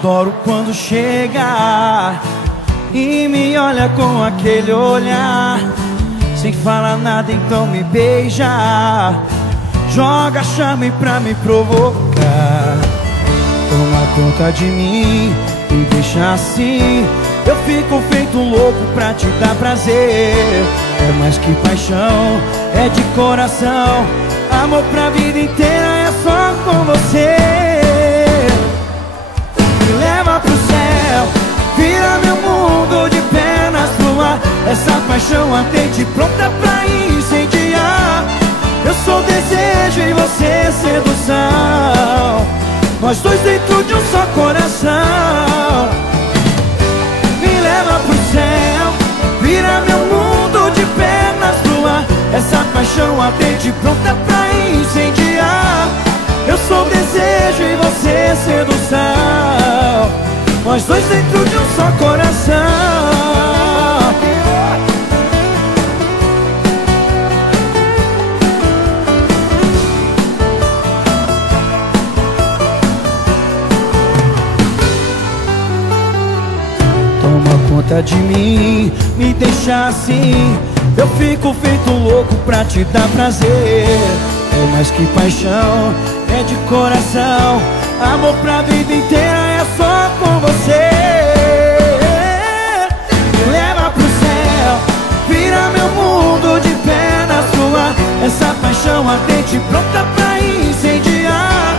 Adoro quando chega e me olha com aquele olhar, sem falar nada, então me beija, joga chame pra me provocar. Toma conta de mim, me deixa assim, eu fico feito louco pra te dar prazer. É mais que paixão, é de coração, amor pra vida inteira é só com você. Me leva pro céu, vira meu mundo de pernas pro ar, essa paixão ardente pronta pra incendiar. Eu sou desejo e você é sedução, nós dois dentro de um só coração. Me leva pro céu, vira meu mundo de pernas pro ar, essa paixão ardente pronta pra incendiar. Eu sou desejo e você é sedução, nós dois dentro de um só coração. Toma conta de mim, me deixa assim, eu fico feito louco pra te dar prazer. É mais que paixão, é de coração, amor pra vida inteira é só com você. Me leva pro céu, vira meu mundo de pernas pro ar, essa paixão ardente pronta pra incendiar.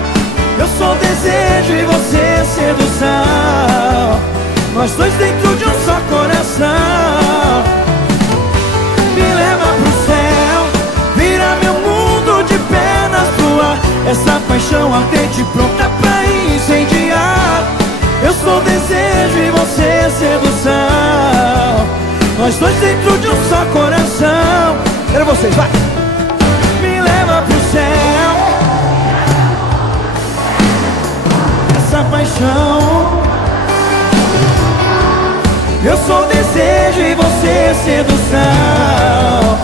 Eu sou desejo e você é sedução, nós dois dentro de um só coração. Me leva pro céu, vira meu mundo de pernas pro ar, essa paixão ardente pronta pra incendiar. Eu sou desejo e você é sedução, nós dois dentro de um só coração. Quero vocês, vai! Me leva pro céu, essa paixão. Eu sou desejo e você é sedução,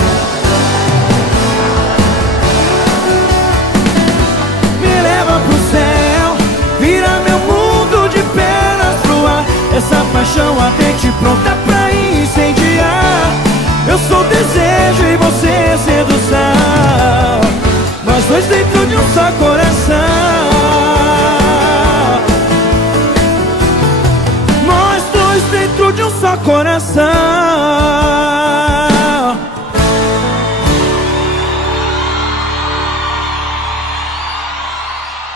me leva pro céu, vira meu mundo de pernas pro ar, essa paixão ardente pronta pra incendiar. Eu sou desejo e você é sedução, nós dois dentro de um só coração. Dentro de um só coração.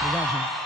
Obrigado, gente.